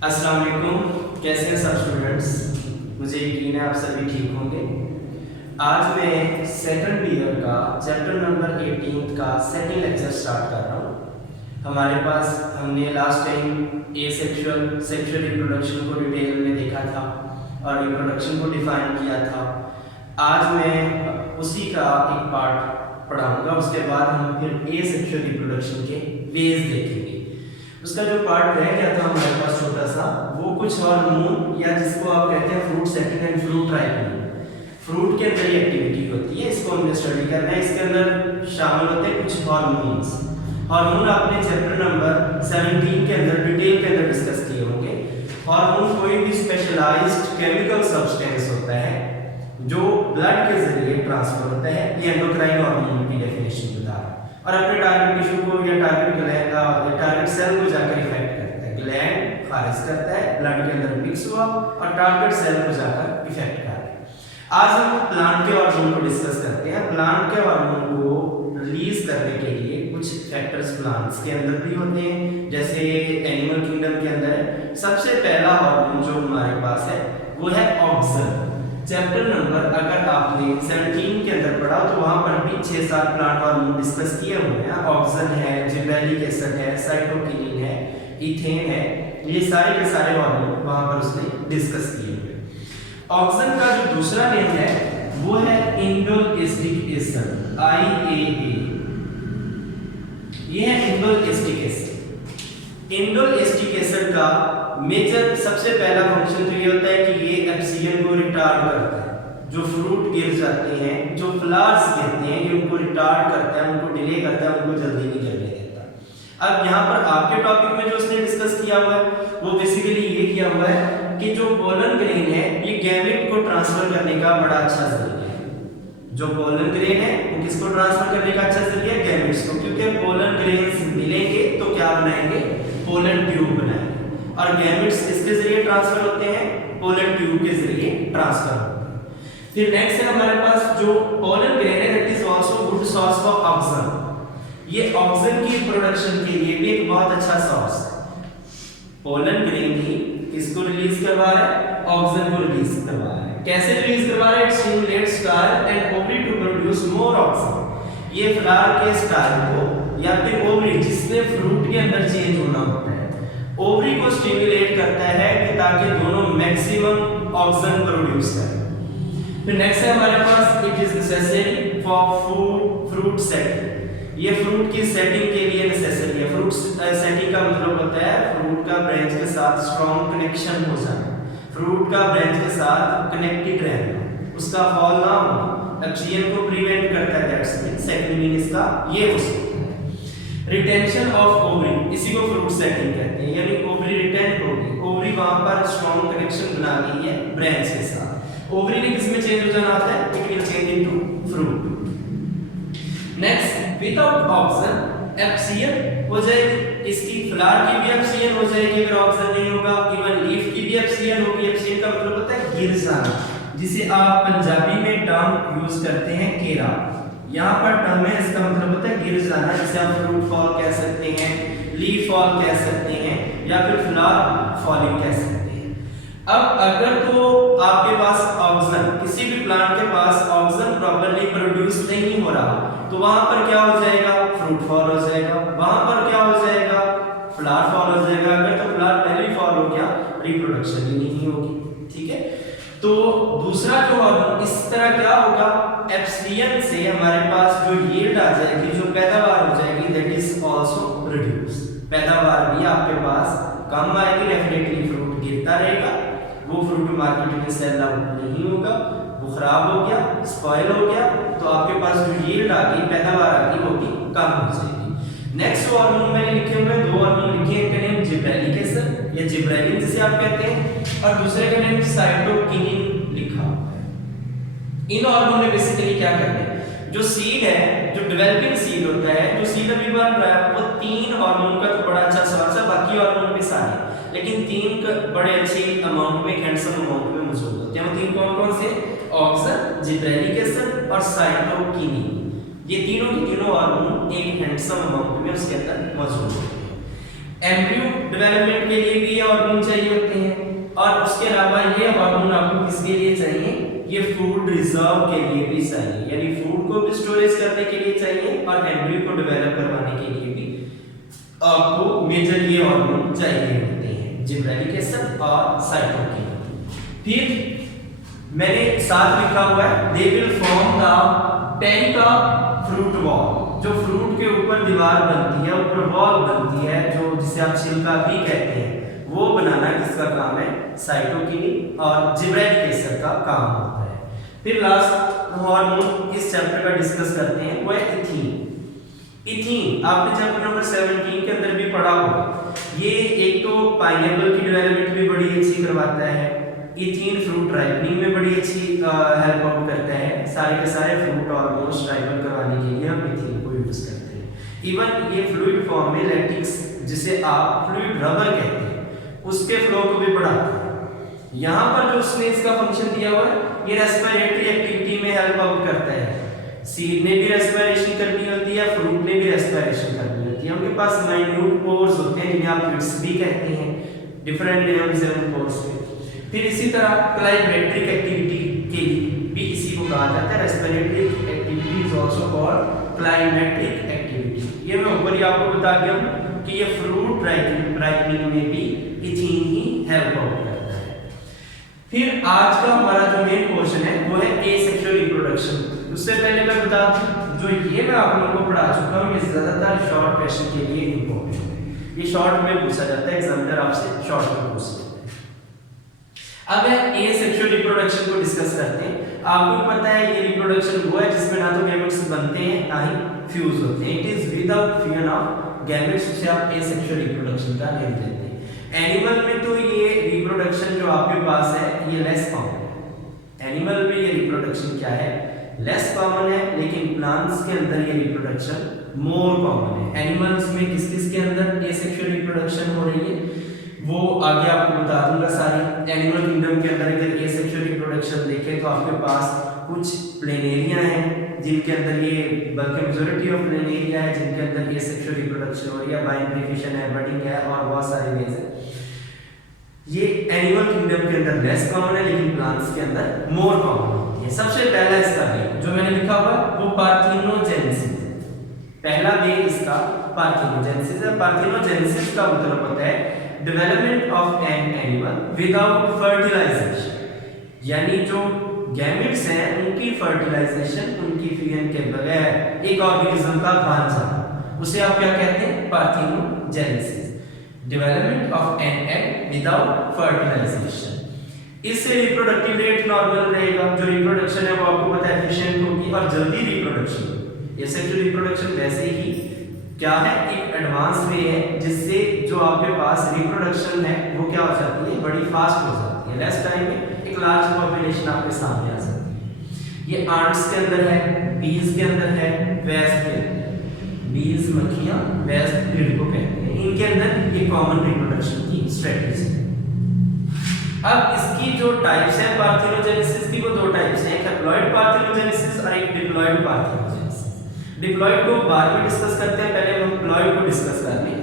अस्सलाम वालेकुम। कैसे हैं सब स्टूडेंट्स? मुझे यकीन है आप सभी ठीक होंगे। आज मैं सेकंड ईयर का चैप्टर नंबर 18 का सेकंड लेक्चर स्टार्ट कर रहा हूँ। हमारे पास हमने लास्ट टाइम सेक्सुअल रिप्रोडक्शन को डिटेल में देखा था और रिप्रोडक्शन को डिफाइन किया था। आज मैं उसी का एक पार्ट पढ़ाऊंगा, उसके बाद हम फिर सेक्सुअल रिप्रोडक्शन के वेज देखेंगे। उसका जो पार्ट रह गया था हमारे पास छोटा सा, वो कुछ हार्मोन या जिसको आप कहते हैं fruit setting and fruit ripening, fruit के अंदर ये एक्टिविटी होती है, इसको हमने स्टडी करना है। इसके अंदर शामिल होते हैं कुछ हार्मोन्स। हार्मोन आपने चैप्टर नंबर 17 के अंदर डिटेल के अंदर डिस्कस किए होंगे। हार्मोन कोई भी स्पेशलाइज्ड केमिकल सब्सटेंस होता है जो ब्लड के जरिए ट्रांसफर होता है। ये एंडोक्राइन हार्मोन की डेफिनेशन बता रहा है और अपने टारगेट टिश्यू को या टारगेट सेल को जाकर इफेक्ट करता है। ग्लैंड खारिज करता है, ब्लड के अंदर मिक्स हुआ और टारगेट सेल को जाकर इफेक्ट कर रहा है। आज हम प्लांट के हार्मोन को डिस्कस करते हैं। प्लांट के हार्मोन को रिलीज करने के लिए कुछ फैक्टर्स प्लांट्स के अंदर भी होते हैं, जैसे एनिमल किंगडम के अंदर है। सबसे पहला हार्मोन जो हमारे पास है वो है ऑक्सिन। चैप्टर नंबर अगर आपने 17 के अंदर पढ़ा तो वहां पर भी 6-7 प्लांट हार्मोन डिस्कस किए हुए हैं। ऑक्सिन है, जिबरेलिक एसिड है, साइटोकिनिन है, इथेन है, ये सारे के सारे हार्मोन वहां पर उसने डिस्कस किए हुए हैं। ऑक्सिन का जो दूसरा नेम है वो है इंडोल एसिटिक एसिड, IAA। ये है indole acetic acid. Indole acetic acid का मेजर सबसे पहला फंक्शन तो ये होता है कि ये एप्सियन को रिटार्ड करता है। जो फ्रूट गिर जाते हैं, जो फ्लावर्स गिरते हैं, ये उनको रिटार्ड करता है, उनको डिले करता है, उनको जल्दी नहीं गिरने देता। अब यहाँ पर आपके टॉपिक में जो उसने डिस्कस किया हुआ है वो बेसिकली ये किया हुआ है कि जो पोलन ग्रेन है ये गैमेट को ट्रांसफर करने का बड़ा अच्छा जरिया है। जो पोलन ग्रेन है वो किसको ट्रांसफर करने का अच्छा जरिया है? गैमेट्स को, क्योंकि पोलन ग्रेन्स मिलेंगे तो क्या बनाएंगे? पोलन ट्यूब बनाएंगे और गैमेट्स किसके जरिए ट्रांसफर होते हैं? पोलन ट्यूब के जरिए ट्रांसफर होते हैं। फिर नेक्स्ट है हमारे पास जो पोलन ग्रेन है, that is also good source for auxin. ये ऑक्सिन की प्रोडक्शन के लिए भी एक बहुत अच्छा सोर्स है। पोलन ग्रेन ही किसको रिलीज करवा रहा है? ऑक्सिन को रिलीज करवा रहा है। कैसे रिलीज करवा रहा है? It stimulates style and ovary to produce more auxin. ये फ्लावर के स्टाइल को या फिर ओवरी जिसमें फ्रूट के अंदर चेंज होना होता है, ओवरी को स्टिमुलेट करता है कि ताकि दोनों मैक्सिमम ऑक्सिन प्रोड्यूस करें। फिर नेक्स्ट है हमारे पास it is necessary for fruit setting. ये फ्रूट की सेटिंग के लिए नेसेसरी है। फ्रूट सेटिंग का मतलब होता है फ्रूट का ब्रांच के साथ स्ट्रॉन्ग कनेक्शन हो जाना, फ्रूट का ब्रांच के साथ कनेक्टेड रहना, उसका फॉल ना होना, एक्सियन को प्रिवेंट करता है। दैट्स मीन सेकंड मीन इसका ये हो सकता है। रिटेंशन ऑफ ओवरी, इसी को फ्रूट सेटिंग कहते हैं, यानी ओवरी रिटेन होगी। ओवरी वहां पर स्ट्रॉन्ग कनेक्शन बना ली है ब्रांच के साथ। ओवरी ने किस में चेंज हो जाना होता है? It will change into fruit. Next, without auxin abscission हो जाएगी, इसकी फ्लावर की भी एप्सियन हो जाएगी अगर ऑक्सिन नहीं होगा। इवन लीफ की भी एप्सियन होगी। एप्सियन का मतलब होता है गिर जाना, जिसे आप पंजाबी में टर्म यूज करते हैं केरा। यहाँ पर टर्म है, इसका मतलब होता है गिर जाना, जिसे आप फ्रूट फॉल कह सकते हैं, लीफ फॉल कह सकते हैं या फिर फ्लावर फॉलिंग कह सकते हैं। अब अगर तो आपके पास ऑक्सिन, किसी भी प्लांट के पास ऑक्सिन प्रॉपर्ली प्रोड्यूस नहीं हो रहा तो वहां पर क्या हो जाएगा? फ्रूट फॉल हो जाएगा। वहां पर क्या हो जाएगा? फ्लावर फॉल हो जाएगा। अगर तो फ्लावर पहले फॉल हो गया, रिप्रोडक्शन ही नहीं होगी। ठीक है, तो दूसरा जो हार्मोन इस तरह क्या होगा? एप्सियन से हमारे पास जो यील्ड आ जाएगी, जो पैदावार हो जाएगी, दैट इज आल्सो रिड्यूस। पैदावार भी आपके पास कम आएगी, डेफिनेटली फ्रूट गिरता रहेगा, वो फ्रूट मार्केट में सेल आउट नहीं होगा, वो खराब हो गया, स्पॉइल हो गया, तो आपके पास जो यील्ड आ गई, पैदावार आ गई, वो भी कम हो जाएगी। नेक्स्ट हार्मोन मैंने लिखे हुए हैं, 2 हार्मोन लिखे हैं। एक का नेम जिब्रेलिक एसिड या जिब्रेलिन जिसे आप कहते हैं, और दूसरे का नेम साइटोकिनिन लिखा हुआ है। इन हार्मोन ने बेसिकली क्या करते हैं? जो सीड है, जो डेवलपिंग सीड होता है, जो सीड अभी बन रहा है, वो 3 हार्मोन का तो बड़ा अच्छा सोर्स है। बाकी हार्मोन भी सारे, लेकिन 3 बड़े अच्छे अमाउंट में, हैंडसम अमाउंट में मौजूद होते हैं। वो 3 कौन-कौन से? ऑक्सिन, जिब्रेलिक एसिड और साइटोकिनिन। ये तीनों के तीनों हार्मोन एक हैंडसम अमाउंट में उसके अंदर मौजूद होते हैं। एम्ब्रियो डेवलपमेंट के लिए भी ये हार्मोन चाहिए होते हैं, और उसके अलावा ये हार्मोन आपको किसके लिए चाहिए, ये फूड रिजर्व के लिए भी चाहिए, यानी फूड को भी स्टोरेज करने के लिए चाहिए और एम्ब्रियो को डेवलप करवाने के लिए भी आपको मेजर ये हार्मोन चाहिए होते हैं, जिबरेलिक एसिड और साइटोकिन। फिर मैंने साथ लिखा हुआ है they will form the pericarp fruit wall, जो फ्रूट के ऊपर दीवार बनती है, ऊपर वॉल बनती है, जो जिसे आप छिलका भी कहते हैं, वो बनाना किसका काम है, साइटोकिन और जिबरेलिक एसिड का काम होता है। फिर लास्ट हार्मोन इस चैप्टर का डिस्कस करते हैं, वो है इथीन। इथीन आपने चैप्टर नंबर 17 के अंदर भी पढ़ा होगा। ये एक तो पाइनएप्पल की डेवलपमेंट भी बड़ी अच्छी करवाता है, इथीन फ्रूट राइपनिंग में बड़ी अच्छी हेल्प आउट करता है, सारे के सारे फ्रूट ऑलमोस्ट राइपन करवाने के लिए हम इथीन को यूज करते हैं। इवन ये फ्लूइड फॉर्म में लैक्टिक्स, जिसे आप फ्लूइड रबर कहते हैं, उसके फ्लो को भी बढ़ाता है। यहाँ पर जो उसने इसका फंक्शन दिया हुआ है, ये रेस्पिरेटरी एक्टिविटी में हेल्प आउट करता है। सीड ने भी रेस्पिरेशन करनी होती है, फ्रूट ने भी रेस्पिरेशन करनी होती है, उनके पास माइन्यूट पोर्स होते हैं जिन्हें आप पिट्स भी कहते हैं, डिफरेंट नेम्स हैं उन पोर्स के। फिर इसी तरह क्लाइमेट्रिक एक्टिविटी के लिए भी इसी को कहा जाता है, respiratory activity is also called climacteric activity. ये मैं ऊपर ही आपको बता दिया हूं कि ये फ्रूट राइपनिंग में भी इथीन ही हेल्प आउट करता है। फिर आज का हमारा जो मेन पोर्शन है वो है एसेक्सुअल रिप्रोडक्शन। उससे पहले मैं बता दूं, जो ये मैं आप लोगों को पढ़ा चुका हूं, ये ज्यादातर शॉर्ट क्वेश्चन के लिए इंपॉर्टेंट है, ये शॉर्ट में पूछा जाता है, एग्जामिनर आपसे शॉर्ट में पूछ लेता है। अब एसेक्सुअल रिप्रोडक्शन को डिस्कस करते हैं। आपको पता है ये रिप्रोडक्शन वो है जिसमें ना तो गैमेट्स बनते हैं ना ही फ्यूज होते हैं, it is without fusion of gametes, से आप एसेक्सुअल रिप्रोडक्शन का नेम देते हैं। एनिमल में तो ये रिप्रोडक्शन जो आपके पास है ये लेस कॉमन है, एनिमल में ये रिप्रोडक्शन क्या है, लेस कॉमन है, लेकिन प्लांट्स के अंदर ये रिप्रोडक्शन मोर कॉमन है। एनिमल्स में किस किस के अंदर एसेक्सुअल रिप्रोडक्शन हो रही है वो आगे आपको बता दूंगा सारी। एनिमल किंगडम के अंदर अगर एसेक्सुअल रिप्रोडक्शन देखें तो आपके पास कुछ प्लेनेरिया हैं जिनके अंदर ये, बल्कि मेजॉरिटी ऑफ प्लेनेरिया है जिनके अंदर एसेक्सुअल रिप्रोडक्शन हो रही है, बाइनरी फिशन है, बडिंग है और बहुत सारे वेज है। ये एनिमल किंगडम के अंदर लेस कॉमन है, लेकिन प्लांट्स के अंदर मोर कॉमन होती है। सबसे पहला इसका वे जो मैंने लिखा हुआ वो पार्थिनोजेनेसिस, पहला वे इसका पार्थिनोजेनेसिस है। पार्थिनोजेनेसिस का मतलब होता है development of an animal without fertilisation, यानी जो गैमेट्स हैं उनकी फर्टिलाइजेशन, उनकी फ्यूजन के बगैर एक ऑर्गेनिज्म का बन जाना, उसे आप क्या कहते हैं, parthenogenesis, development of an egg without fertilisation. इससे रिप्रोडक्टिव रेट नॉर्मल रहेगा, जो रिप्रोडक्शन है वो आपको पता है एफिशिएंट होगी और जल्दी रिप्रोडक्शन होगी। एसेक्सुअल रिप्रोडक्शन वैसे ही क्या है, एक एडवांस वे है जिससे जो आपके पास रिप्रोडक्शन है वो क्या हो जाती है, बड़ी फास्ट हो जाती है, लेस टाइम में एक लार्ज पॉपुलेशन आपके सामने आ सकती है। ये आंट्स के अंदर है, बीज के अंदर है, वेस्ट के अंदर, बीज मक्खियां वेस्ट ब्रीड को कहते हैं, इनके अंदर ये कॉमन रिप्रोडक्शन की स्ट्रेटजी है। अब इसकी जो टाइप्स है पार्थिनोजेनेसिस की, वो दो टाइप्स हैं, एक हैप्लॉइड पार्थिनोजेनेसिस और एक डिप्लॉइड पार्थिनोजेनेसिस। डिप्लॉइड को बाद में डिस्कस करते हैं, पहले हम हैप्लॉइड को डिस्कस कर लें।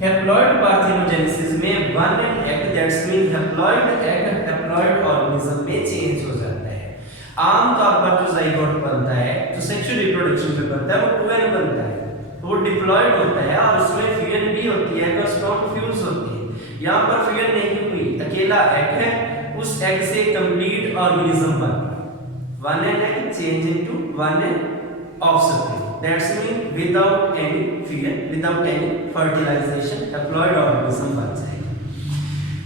हैप्लॉइड पार्थिनोजेनेसिस में one egg, that's mean haploid egg haploid organism में चेंज हो जाता है। आम तौर पर जो जाइगोट बनता है, जो सेक्सुअल रिप्रोडक्शन में बनता है, वो ट्वेन बनता है, वो डिप्लॉइड होता है और उसमें फ्यूजन भी होती है, तो स्पर्म फ्यूज होती है। यहाँ पर फ्यूजन नहीं हुई, अकेला एग है, उस एग से कंप्लीट ऑर्गेनिज्म बन गया, one egg change into one egg offspring, that's mean without any fusion, without any fertilization, haploid organism बन जाएगा।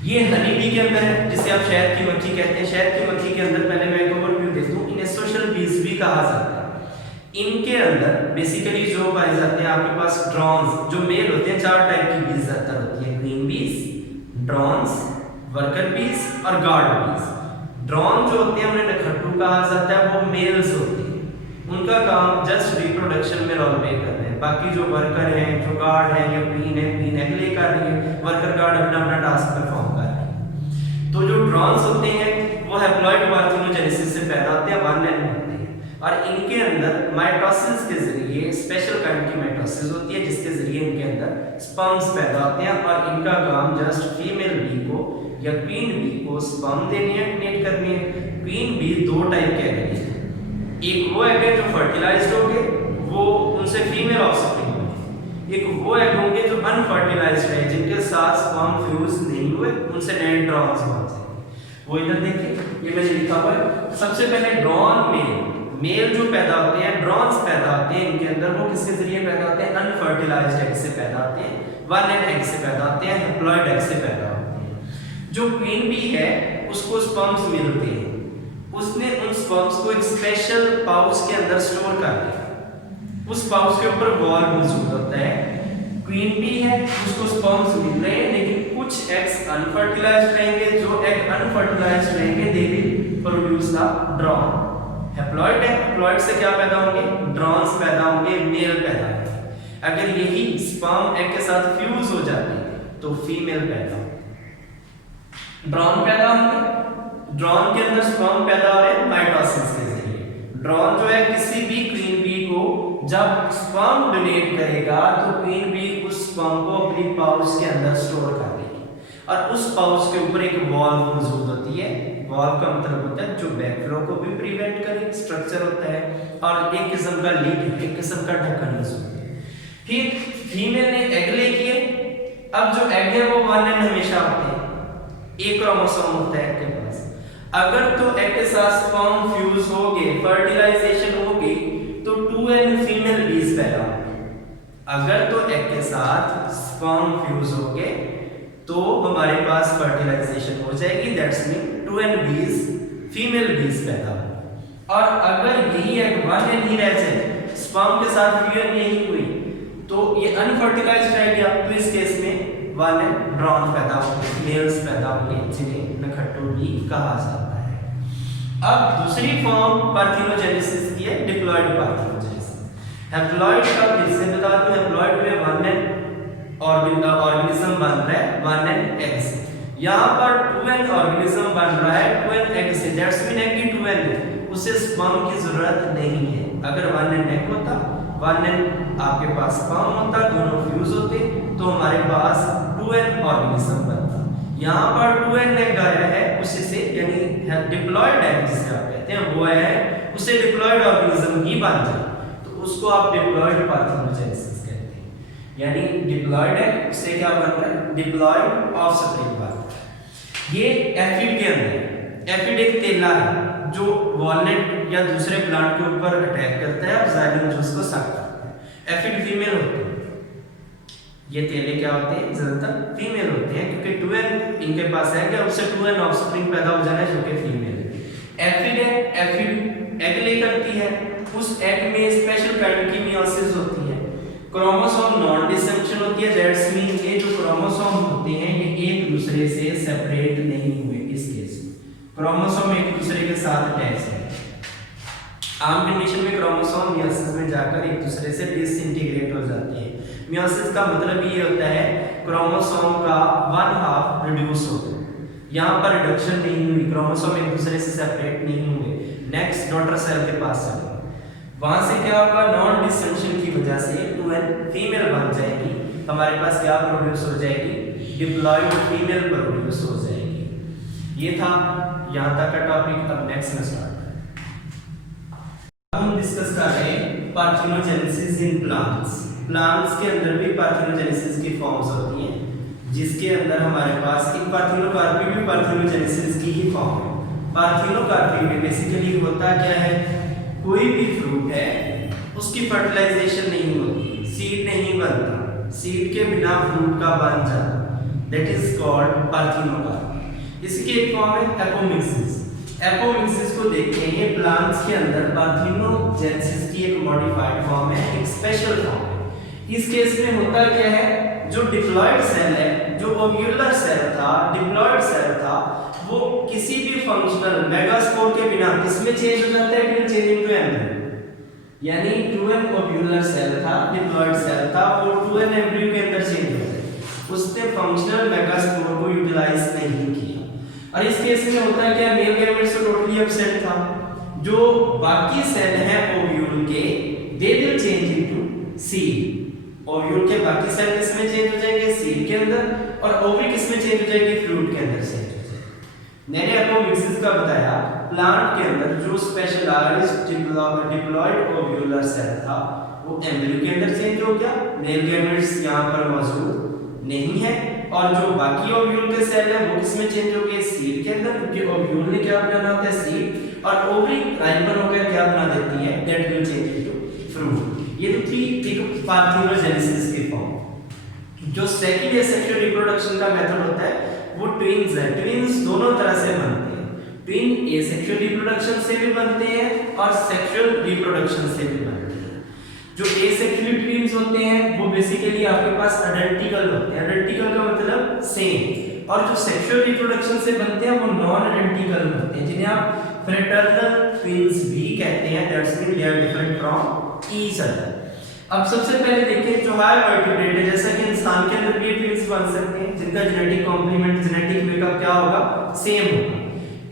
ये हनी बी के अंदर है, जिसे आप शहद की मक्खी कहते हैं। शहद की मक्खी के अंदर पहले मैं एक ओवरव्यू दे दूं, इन्हें सोशल बीज भी कहा जाता है। इनके अंदर बेसिकली जो पाए जाते हैं आपके पास ड्रोन्स, जो मेल होते हैं, चार टाइप की बीज ज्यादा होती है, क्वीन बीज, ड्रोन्स, वर्कर बीज और गार्ड बीज। ड्रोन जो होते हैं उन्हें नखट्टू कहा जाता है, वो मेल्स होते हैं, उनका काम जस्ट रिप्रोडक्शन में रोल प्ले करते हैं। बाकी जो वर्कर हैं, जो गार्ड है या क्वीन है, क्वीन एग ले कर रही है, वर्कर गार्ड अपना अपना टास्क परफॉर्म कर रहे हैं। तो जो ड्रोन्स होते हैं वो हैप्लॉइड पार्थिनोजेनेसिस से पैदा होते हैं, वन एग होते हैं, और इनके अंदर माइटोसिस के जरिए स्पेशल काइंड की माइटोसिस होती है जिसके जरिए इनके अंदर स्पर्म्स पैदा होते हैं और इनका काम जस्ट फीमेल बी को या क्वीन बी को स्पर्म देनी है, डोनेट करनी है। क्वीन बी दो टाइप के एग है, एक वो एग है जो फर्टिलाइज्ड होंगे, वो उनसे फीमेल ऑफस्प्रिंग होगी, एक वो एग होंगे जो अनफर्टिलाइज्ड है जिनके साथ स्पर्म फ्यूज नहीं हुए, उनसे नए ड्रॉन्स बन जाएंगे। वो इधर देखिए, ये मैंने लिखा हुआ है। सबसे पहले ड्रॉन मेल जो पैदा होते हैं, ड्रॉन्स पैदा होते हैं इनके अंदर, वो किसके जरिए पैदा होते हैं? अनफर्टिलाइज्ड एग से पैदा होते हैं, वन एंड एग से पैदा होते हैं, हैप्लॉइड एग से पैदा होते हैं। जो क्वीन बी है उसको स्पर्म्स मिलते हैं, उसने उन स्पर्म्स को एक स्पेशल पाउच के अंदर स्टोर कर दिया। उस पाउच के ऊपर वॉल मौजूद होता है। क्वीन बी है, उसको स्पर्म्स मिल रहे हैं, लेकिन कुछ एग्स अनफर्टिलाइज्ड रहेंगे। जो एग अनफर्टिलाइज्ड रहेंगे they will produce the drawn. Haploid है, हैप्लॉइड से क्या पैदा होंगे? ड्रॉन्स पैदा होंगे, मेल पैदा होंगे। अगर यही स्पर्म एग के साथ फ्यूज हो जाते हैं तो फीमेल पैदा होंगे, ड्रॉन पैदा होंगे। ड्रॉन के अंदर स्पर्म पैदा हो रहे हैं माइटोसिस के जरिए। ड्रॉन जो है किसी भी क्वीन बी को जब स्पर्म डोनेट करेगा तो क्वीन बी उस स्पर्म को अपनी पाउच के अंदर स्टोर कर देगी और उस पाउच के ऊपर एक वॉल्व मौजूद होती है। वॉल्व का मतलब होता है जो बैकफ्लो को भी प्रिवेंट करे, स्ट्रक्चर होता है, और एक किस्म का लिड, एक किस्म का ढक्कन मौजूद है। फिर फीमेल ने एग ले किए। अब जो एग है वो वन एंड हमेशा होते हैं, एक क्रोमोसोम होता है एग के पास। अगर तो एग के साथ स्पर्म फ्यूज हो गए, फर्टिलाइजेशन हो गई, तो 2n फीमेल बीज पैदा होंगे। अगर तो एग के साथ स्पर्म फ्यूज हो गए तो हमारे पास फर्टिलाइजेशन हो जाएगी, दैट्स मीन 2n बीज फीमेल बीज पैदा होंगे। और अगर यही एग 1n ही रह जाए, स्पर्म के साथ फ्यूजन नहीं हुई, तो ये अनफर्टिलाइज्ड रह गया, तो इस केस में 1n ड्रॉन पैदा होंगे, मेल्स पैदा होंगे, जिन्हें नखट्टू भी कहा जाता है। अब दूसरी फॉर्म पार्थिनोजेनेसिस की है, डिप्लॉइड पार्थिनोजेनेसिस। हैप्लॉइड का फिर से बता दूं, हैप्लॉइड में 1n ऑर्गेनिज्म बन रहा है 1n एग से। यहाँ पर 2n ऑर्गेनिज्म बन रहा है 2n एग से, दैट्स मीन है कि 2n है, उसे स्पर्म की जरूरत नहीं है। अगर 1n एग होता, 1n आपके पास स्पर्म होता, दोनों फ्यूज होते, तो हमारे पास 2n ऑर्गेनिज्म बनता। यहाँ पर 2n एग आया है, उसी से यानी डिप्लॉइड एग जिसे आप कहते हैं वो है, उसे डिप्लॉइड ऑर्गेनिज्म ही बन जाए, तो उसको आप डिप्लॉइड पार्थिनोजेनेसिस कहते हैं। यानी डिप्लॉइड एग से क्या बन रहा है? डिप्लॉइड ऑफस्प्रिंग बन रहा है। ये एफिड के अंदर, एफिड एक तेला है जो वॉलनट या दूसरे प्लांट के ऊपर अटैक करता है और जाइलम जूस को सक करता है। एफिड फीमेल होते हैं, ये तेले क्या होते हैं? ज्यादातर फीमेल होते हैं, क्योंकि 2n इनके पास है कि उससे 2n ऑफस्प्रिंग पैदा हो जाना है जो कि फीमेल है। एफिड है, एफिड एग ले करती है, उस एग में स्पेशल काइंड की मियोसिस होती है, क्रोमोसोम नॉन डिसेक्शन होती है, दैट्स मीन ये जो क्रोमोसोम होते हैं ये एक दूसरे से सेपरेट नहीं हुए। इस केस में क्रोमोसोम एक दूसरे के साथ अटैच है। आम कंडीशन में क्रोमोसोम मियोसिस में जाकर एक दूसरे से डिसइंटीग्रेट हो जाते हैं। मियोसिस का मतलब ये होता है क्रोमोसोम का 1/2 रिड्यूस हो गया। यहाँ पर रिडक्शन नहीं हुई, क्रोमोसोम एक दूसरे से सेपरेट नहीं हुए, नेक्स्ट डॉटर सेल के पास चले। वहां से क्या होगा? नॉन डिसेक्शन की वजह से 2n फीमेल बन जाएगी, हमारे पास क्या प्रोड्यूस हो जाएगी? डिप्लॉइड फीमेल प्रोड्यूस हो जाएगी। ये था यहाँ तक का टॉपिक। अब नेक्स्ट में स्टार्ट हम डिस्कस कर रहे हैं पार्थिनोजेनेसिस इन प्लांट्स। प्लांट्स के अंदर भी पार्थिनोजेनेसिस की फॉर्म्स होती हैं, जिसके अंदर हमारे पास एक पार्थिनोकार्पी भी पार्थिनोजेनेसिस की ही फॉर्म है। पार्थिनोकार्पी में बेसिकली होता क्या है? कोई भी फ्रूट है उसकी फर्टिलाइजेशन नहीं होती, सीड नहीं बनता, सीड के बिना फ्रूट का बन जाता, दैट इज कॉल्ड पार्थिनोकार्पी। इसकी एक फॉर्म है एपोमिक्सिस। एपोमिक्सिस को देखते हैं, ये प्लांट्स के अंदर पार्थिनोजेनेसिस की एक मॉडिफाइड फॉर्म है, एक स्पेशल फॉर्म है। इस केस में होता क्या है? जो डिप्लॉइड सेल है, जो ओव्यूलर सेल था, डिप्लॉइड सेल था, वो किसी भी फंक्शनल मेगास्पोर के बिना किसमें चेंज हो जाता है? It will change into embryo. यानी 2n ओव्यूलर सेल था, डिप्लॉइड सेल था, वो 2n एम्ब्रियो के अंदर चेंज हो गया, उसने फंक्शनल मेगास्पोर को यूटिलाइज नहीं किया। और इस केस में होता है क्या? मेल गैमेट से टोटली एब्सेंट था, जो बाकी सेल हैं ओव्यूल के, they will change into seed. Ovule के बाकी सेल किस में चेंज हो जाएंगे? सीड के अंदर। और ओवरी किस में चेंज हो जाएगी? फ्रूट के अंदर चेंज हो जाएगी। मैंने आपको मिक्सिस का बताया, प्लांट के अंदर जो स्पेशलाइज्ड डिप्लॉयड ओव्यूलर सेल था वो एम्ब्रियो के अंदर चेंज हो गया। मेल गैमेट्स यहाँ पर मौजूद नहीं है। और जो बाकी ओव्यूल के सेल है वो किस में चेंज हो गए? सीड के अंदर, क्योंकि ओव्यूल ने क्या बनाना होता है? सीड। और ओवरी राइबन होकर क्या बना देती है? That will change into fruit. ये तो थी एक पार्थिनोजेनेसिस की फॉर्म। जो सेकंड एसेक्सुअल रिप्रोडक्शन का मेथड होता है वो ट्विन्स है। ट्विन्स दोनों तरह से बनते हैं। ट्विन एसेक्सुअल रिप्रोडक्शन से भी बनते हैं और सेक्सुअल रिप्रोडक्शन से भी बनते हैं। जो एसेक्सुअल ट्विन्स होते हैं वो बेसिकली आपके पास आइडेंटिकल होते हैं। आइडेंटिकल का मतलब सेम। और जो सेक्सुअल रिप्रोडक्शन से बनते हैं वो नॉन आइडेंटिकल होते हैं, जिन्हें आप फ्रेटर्नल ट्विन्स भी कहते हैं। That's mean they are different from each other. अब सबसे पहले देखें जो हाई वर्टिब्रेट है, जैसा कि इंसान के अंदर भी ट्विन्स बन सकते हैं जिनका जेनेटिक कॉम्प्लीमेंट, जेनेटिक मेकअप क्या होगा? सेम होगा।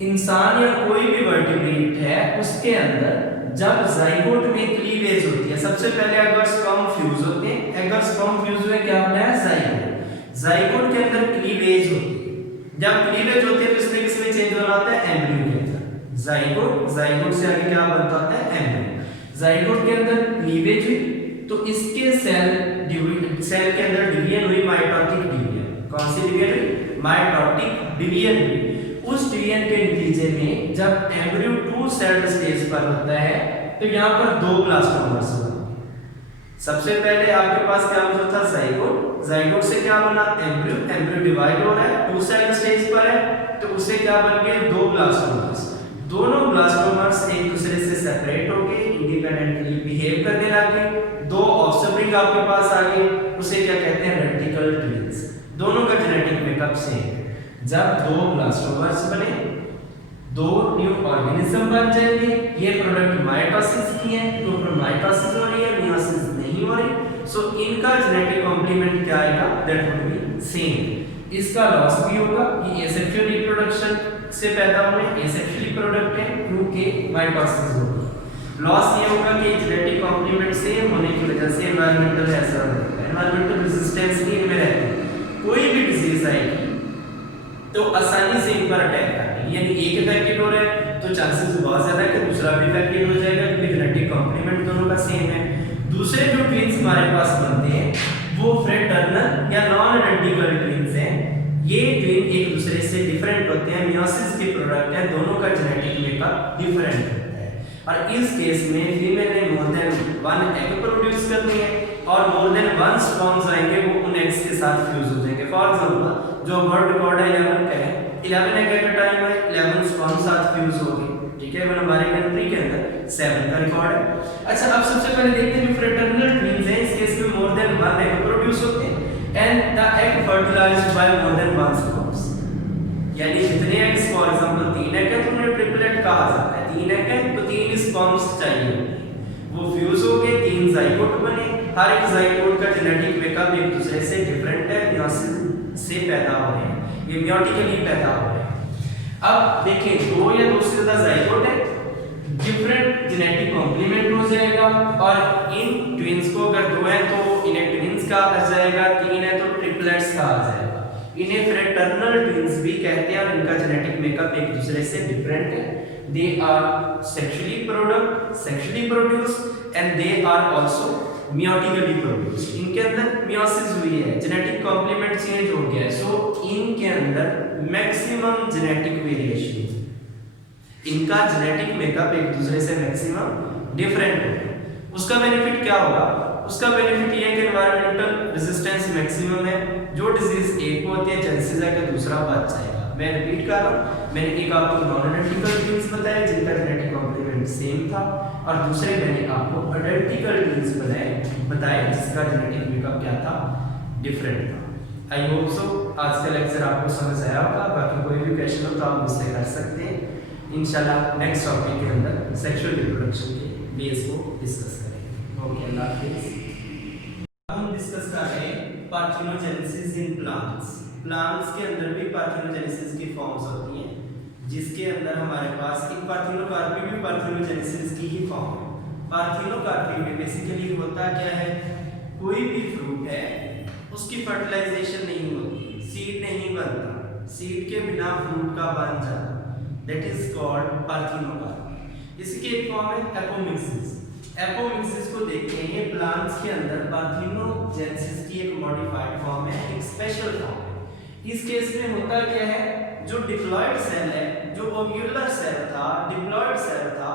इंसान या कोई भी वर्टिब्रेट है उसके अंदर जब जाइगोट में क्लीवेज होती है, सबसे पहले अगर स्पर्म फ्यूज होते हैं, अगर स्पर्म फ्यूज हुए क्या होता है? जाइगोट। जाइगोट के अंदर क्लीवेज होती है। जब क्लीवेज होती है तो इसमें किसमें चेंज होना होता है? एम्ब्रियो के अंदर। जाइगोट, जाइगोट से आगे क्या बनता होता है? एम्ब्रियो। जाइगोट के अंदर क्लीवेज हुई तो इसके सेल के अंदर डिवीजन हुई, माइटोटिक डिवीजन। कौन सी डिवीजन हुई? माइटोटिक डिवीजन हुई। उस डिवीजन के नतीजे में जब एम्ब्रियो 2 सेल्ड स्टेज पर होता है तो यहाँ पर 2 ब्लास्टोमर्स बनते हैं। सबसे पहले आपके पास क्या मौजूद था? जाइगोट। जाइगोट से क्या बना? एम्ब्रियो। एम्ब्रियो डिवाइड हो रहा है, 2 सेल्ड स्टेज पर है तो उससे क्या बन गए? 2 ब्लास्टोमर्स। दोनों ब्लास्टोमर्स एक दूसरे से सेपरेट हो गए, इंडिपेंडेंटली बिहेव करने लगे, 2 ऑफस्प्रिंग आपके पास आ गए। उसे क्या कहते हैं? Identical twins. दोनों का जेनेटिक मेकअप सेम है। जब 2 ब्लास्टोमर्स बने, 2 न्यू ऑर्गेनिज्म बन जाएंगे। ये प्रोडक्ट माइटोसिस की है, तो फिर माइटोसिस हो रही है, मियोसिस नहीं हो रही। सो इनका जेनेटिक कॉम्प्लीमेंट क्या आएगा? That would be same. इसका लॉस भी होगा, ये एसेक्सुअल रिप्रोडक्शन से पैदा हुए, एसेक्सुअली प्रोडक्ट है क्योंकि माइटोसिस होगा। लॉस ये होगा कि जेनेटिक कॉम्प्लीमेंट सेम होने की वजह से एनवायरमेंटल ऐसा रहता है, एनवायरमेंटल रेजिस्टेंस भी इनमें रहती है। कोई भी डिजीज आएगी तो आसानी से इन पर अटैक करेगी, यानी एक इफेक्टेड हो रहा है तो चांसेस बहुत ज्यादा है कि दूसरा भी इफेक्टेड हो जाएगा क्योंकि जेनेटिक कॉम्प्लीमेंट दोनों का सेम है। दूसरे जो ट्विन्स हमारे पास बनते हैं वो फ्रेटर्नल या नॉन आइडेंटिकल ट्विन्स हैं। ये ट्विन एक दूसरे से डिफरेंट होते हैं, मियोसिस के प्रोडक्ट हैं, दोनों का जेनेटिक मेकअप डिफरेंट होता है। और इस केस में फीमेल ने मोर देन 1 एग प्रोड्यूस करनी है और मोर देन 1 स्पर्म्स आएंगे, वो उन एग्स के साथ फ्यूज हो जाएंगे। फॉर एग्जांपल जो वर्ल्ड रिकॉर्ड है 11 का है, 11 एग एट अ टाइम में 11 स्पर्म साथ फ्यूज हो गए, ठीक है। हमारे कंट्री के अंदर 7 का रिकॉर्ड है। अच्छा, अब सबसे पहले देखते हैं जो फ्रेटर्नल ट्विन्स हैं, इस केस में मोर देन 1 एग प्रोड्यूस होते हैं and the egg fertilised by more than 1 sperms. यानी जितने एग्स, फॉर एग्जांपल 3 एग है तो उन्हें ट्रिपलेट कहा जाता है। 3 एग है तो 3 स्पर्म्स चाहिए, वो फ्यूज हो गए, 3 जाइगोट बने। हर एक जाइगोट का जेनेटिक मेकअप एक दूसरे से डिफरेंट है, मियोसिस से पैदा हो रहे हैं, ये मियोटिकली पैदा हो रहे हैं। अब देखिए 2 या 2 से ज्यादा जाइगोट है, डिफरेंट जेनेटिक कॉम्प्लीमेंट हो जाएगा। और इन ट्विन्स को अगर 2 है तो इन्हें ट्विन्स कहा जाएगा, 3 है तो ट्रिपलेट्स कहा जाएगा। इन्हें फ्रेटर्नल ट्विन्स भी कहते हैं और इनका जेनेटिक मेकअप एक दूसरे से डिफरेंट है। They are sexually produced and they are also meiotically produced. इनके अंदर मियोसिस हुई है, जेनेटिक कॉम्प्लीमेंट चेंज हो गया है, सो इनके अंदर मैक्सिमम जेनेटिक वेरिएशन, इनका जेनेटिक मेकअप एक दूसरे से मैक्सिमम डिफरेंट है। उसका बेनिफिट क्या होगा? उसका बेनिफिट ये है कि एनवायरमेंटल रेजिस्टेंस मैक्सिमम है। जो डिजीज एक को होती है चांसेस है कि दूसरा बच जाएगा। मैं रिपीट कर रहा हूं, मैंने एक आपको नॉन आइडेंटिकल ट्विन्स बताए जिनका जेनेटिक कॉम्प्लीमेंट सेम था और दूसरे मैंने आपको आइडेंटिकल ट्विन्स बताए जिसका जेनेटिक मेकअप क्या था? डिफरेंट था। आई होप सो आज का लेक्चर आपको समझ आया होगा। बाकी कोई भी क्वेश्चन हो तो आप मुझसे कर सकते हैं। इंशाल्लाह नेक्स्ट टॉपिक के अंदर सेक्सुअल रिप्रोडक्शन के बेस को डिस्कस करेंगे। ओके, अल्लाह हाफिज़। हम डिस्कस कर रहे हैं पार्थेनोजेनेसिस इन प्लांट्स। प्लांट्स के अंदर भी पार्थेनोजेनेसिस की फॉर्म्स होती हैं जिसके अंदर हमारे पास एक पार्थिनोकार्पी भी पार्थिनोजेनेसिस की ही फॉर्म है। पार्थिनोकार्पी में बेसिकली होता क्या है, कोई भी फ्रूट है उसकी फर्टिलाइजेशन नहीं होती, सीड नहीं बनता, सीड के बिना फ्रूट का बन जाता, दैट इज कॉल्ड पार्थिनोकार्पी। इसकी एक फॉर्म है एपोमिक्सिस। एपोमिक्सिस को देखते हैं, ये प्लांट्स के अंदर पार्थिनोजेनेसिस की एक मॉडिफाइड फॉर्म है, एक स्पेशल फॉर्म है। इस केस में होता क्या है, जो डिप्लॉयड सेल है, जो ओव्यूलर सेल था, डिप्लॉयड सेल था,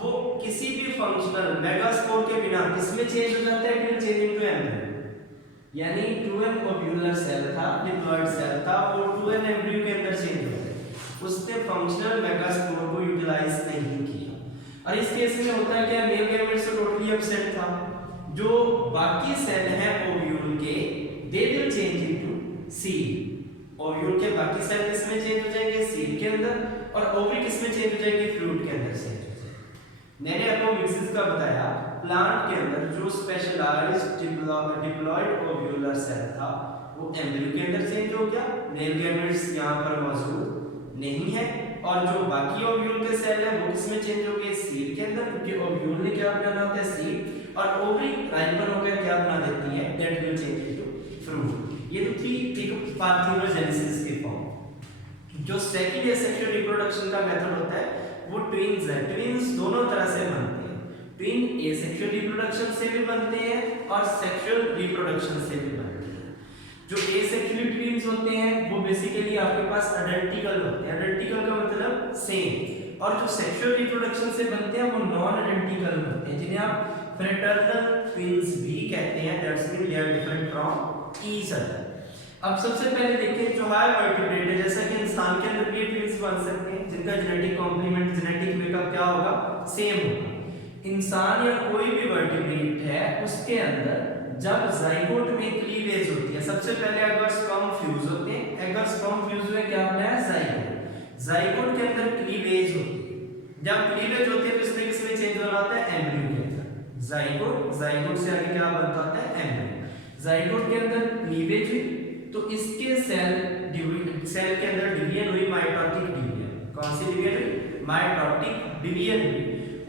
वो किसी भी फंक्शनल मेगास्पोर के बिना किसमें चेंज हो जाता है, it will change into embryo. यानी 2n ओव्यूलर सेल था, डिप्लॉयड सेल था, वो 2n एम्ब्रियो के अंदर चेंज हो गया, उसने फंक्शनल मेगास्पोर को यूटिलाइज नहीं किया। और इस केस में होता है क्या, मेल गैमेट्स तो टोटली एब्सेंट था, जो बाकी सेल हैं ओव्यूल के, they will change into seed. Ovule के बाकी सेल किसमें चेंज हो जाएंगे, सीड के अंदर, और ओवरी किसमें चेंज हो जाएगी, फ्रूट के अंदर चेंज हो जाएगी। मैंने आपको मिक्सिस का बताया, प्लांट के अंदर जो स्पेशलाइज्ड डिप्लॉयड ओव्यूलर सेल था वो एम्ब्रियो के अंदर चेंज हो गया, मेल गैमेट्स यहां पर मौजूद नहीं है, और जो बाकी ओव्यूल के सेल है वो किसमें चेंज हो गए, सीड के अंदर, क्योंकि ओव्यूल ने क्या बनाना होता है, सीड, और ओवरी राइपन होकर क्या बना देती है, that will change into fruit. ये तो थी एक पार्थिनोजेनेसिस की फॉर्म। जो सेकंड एसेक्सुअल रिप्रोडक्शन का मेथड होता है वो ट्विन्स है। ट्विन्स दोनों तरह से बनते हैं, ट्विन एसेक्सुअल रिप्रोडक्शन से भी बनते हैं और सेक्सुअल रिप्रोडक्शन से भी बनते हैं। जो एसेक्सुअल ट्विन्स होते हैं वो बेसिकली आपके पास आइडेंटिकल होते हैं, आइडेंटिकल का मतलब सेम, और जो सेक्सुअल रिप्रोडक्शन से बनते हैं वो नॉन आइडेंटिकल होते हैं, जिन्हें आप फ्रेटर्नल ट्विन्स भी कहते हैं, that's mean they are different from each other. अब सबसे पहले देखें जो हाई वर्टिब्रेट है, जैसा कि इंसान के अंदर भी ट्विन्स बन सकते हैं, जिनका जेनेटिक कॉम्प्लीमेंट, जेनेटिक मेकअप क्या होगा, सेम होगा। इंसान या कोई भी वर्टिब्रेट है उसके अंदर जब जाइगोट में क्लीवेज होती है, सबसे पहले अगर स्पर्म फ्यूज होते हैं, अगर स्पर्म फ्यूज हुए क्या होता है, जाइगोट। जाइगोट के अंदर क्लीवेज होती है, जब क्लीवेज होती है तो इसमें किसमें चेंज हो रहा होता है, एम्ब्रियो के अंदर। जाइगोट, जाइगोट से आगे क्या बनता होता है, एम्ब्रियो। जाइगोट के अंदर क्लीवेज हुई तो इसके सेल के अंदर डिवीजन हुई, माइटोटिक डिवीजन। कौन सी डिवीजन हुई, माइटोटिक डिवीजन हुई।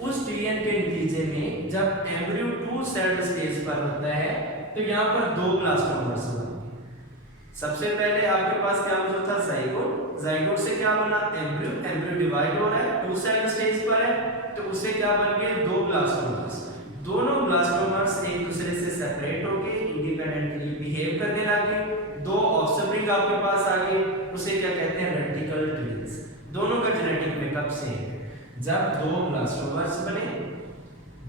उस डिवीजन के नतीजे में जब एम्ब्रियो 2 सेल्ड स्टेज पर होता है तो यहाँ पर 2 ब्लास्टोमर्स बने। सबसे पहले आपके पास क्या मौजूद था, जाइगोट, जाइगोट से क्या बना, एम्ब्रियो, एम्ब्रियो डिवाइड हो रहा है, 2 सेल्ड स्टेज पर है तो उससे क्या बन गए, 2 ब्लास्टोमर्स। दोनों ब्लास्टोमर्स एक दूसरे से सेपरेट हो गए, इंडिपेंडेंटली बिहेव करने लगे, 2 ऑफस्प्रिंग आपके पास आ गए, उसे क्या कहते हैं, रेडिकल ट्विन्स। दोनों का जेनेटिक मेकअप सेम है। जब 2 ब्लास्टोमर्स बने,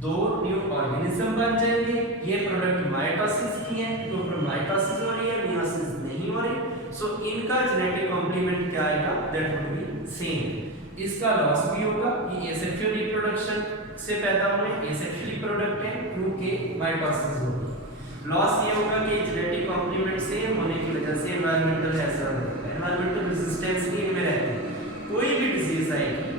2 न्यू ऑर्गेनिज्म बन जाएंगे। ये प्रोडक्ट माइटोसिस की है, तो फिर माइटोसिस हो रही है, मियोसिस नहीं हो रही, सो इनका जेनेटिक कॉम्प्लीमेंट क्या आएगा, दैट वुड बी सेम। इसका लॉस भी होगा, ये एसेक्सुअल रिप्रोडक्शन से पैदा हुए एसेक्सुअली प्रोडक्ट है, क्योंकि माइटोसिस होगा। लॉस ये होगा कि जेनेटिक कॉम्प्लीमेंट सेम होने की वजह से एनवायरमेंटल हैजर्ड होता है, एनवायरमेंटल रेजिस्टेंस भी इनमें रहती है। कोई भी डिजीज आएगी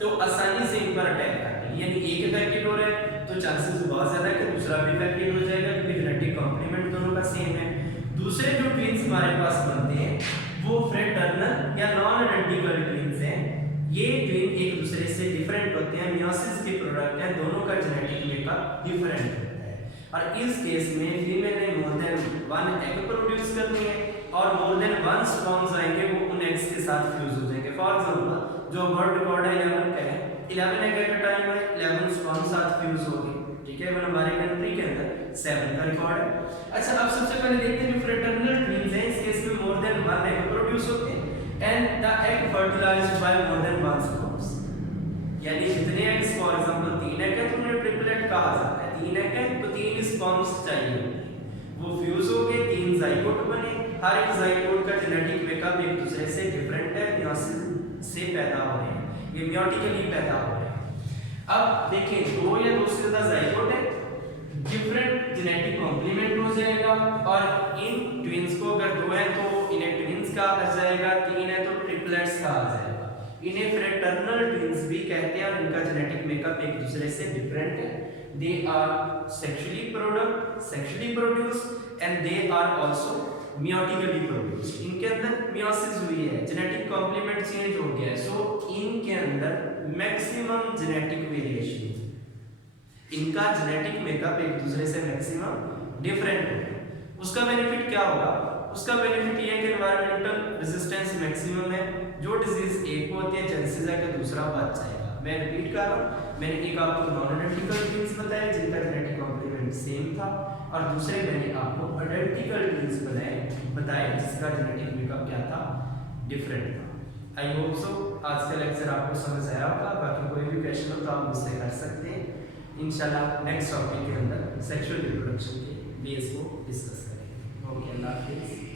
तो आसानी से इन पर अटैक करेगी, यानी एक इफेक्टेड हो रहा है तो चांसेस बहुत ज्यादा है कि दूसरा भी इफेक्टेड हो जाएगा, क्योंकि जेनेटिक कॉम्प्लीमेंट दोनों का सेम है। दूसरे जो ट्विन्स हमारे पास बनते हैं वो फ्रेटर्नल या नॉन आइडेंटिकल ट्विन्स हैं। ये ट्विन एक दूसरे से डिफरेंट होते हैं, मियोसिस के प्रोडक्ट हैं, दोनों का जेनेटिक मेकअप डिफरेंट होता है। और इस केस में फीमेल ने मोर देन 1 एग प्रोड्यूस करनी है और मोर देन 1 स्पर्म्स आएंगे, वो उन एग्स के साथ फ्यूज हो जाएंगे। फॉर एग्जांपल जो वर्ल्ड रिकॉर्ड है 11 का है, 11 एग एट अ टाइम में 11 स्पर्म साथ फ्यूज हो गए, ठीक है, वो हमारे कंट्री के अंदर 7 का रिकॉर्ड है। अच्छा, अब सबसे पहले देखते हैं जो फ्रेटर्नल ट्विन्स हैं, इस केस में मोर देन 1 एग प्रोड्यूस होते हैं and the egg fertilized by more than 1 sperms, यानी जितने एग्स, फॉर एग्जांपल 3 एग है तो उन्हें ट्रिपलेट कहा जाता है। 3 एग है तो 3 स्पर्म्स चाहिए, वो फ्यूज हो गए, 3 जाइगोट बने। हर एक जाइगोट का जेनेटिक मेकअप एक दूसरे से डिफरेंट है, मियोसिस से पैदा हो रहे हैं, ये मियोटिकली पैदा हो रहे हैं। अब देखें 2 या 2 से ज्यादा जाइगोट है, डिफरेंट जेनेटिक कॉम्प्लीमेंट हो जाएगा, और इन ट्विन्स को अगर 2 है तो इन्हें ट्विन्स कहा जाएगा, 3 है तो ट्रिपलेट्स कहा जाएगा। इन्हें फ्रेटर्नल ट्विन्स भी कहते हैं और इनका जेनेटिक मेकअप एक दूसरे से डिफरेंट है। They are sexually produced and they are also meiotically produced, इनके अंदर मियोसिस हुई है, जेनेटिक कॉम्प्लीमेंट चेंज हो गया है, सो इनके अंदर मैक्सिमम जेनेटिक वेरिएशन, इनका जेनेटिक मेकअप एक दूसरे से मैक्सिमम डिफरेंट है। उसका बेनिफिट क्या होगा? उसका बेनिफिट ये है कि एनवायरमेंटल रेजिस्टेंस मैक्सिमम है, जो डिजीज एक को होती है चांसेस है कि दूसरा बच जाएगा। मैं रिपीट कर रहा हूँ, मैंने एक आपको नॉन आइडेंटिकल ट्विंस बताए जिनका जेनेटिक कॉम्प्लीमेंट सेम था, और दूसरे मैंने आपको आइडेंटिकल ट्विंस बताए जिसका जेनेटिक मेकअप क्या था, डिफरेंट था। आई होप सो आज का लेक्चर आपको समझ आया होगा। बाकी कोई भी क्वेश्चन हो तो आप मुझसे कर सकते हैं। इंशाल्लाह नेक्स्ट टॉपिक के अंदर सेक्सुअल रिप्रोडक्शन के बेस को डिस्कस करेंगे। ओके, अल्लाह हाफिज़।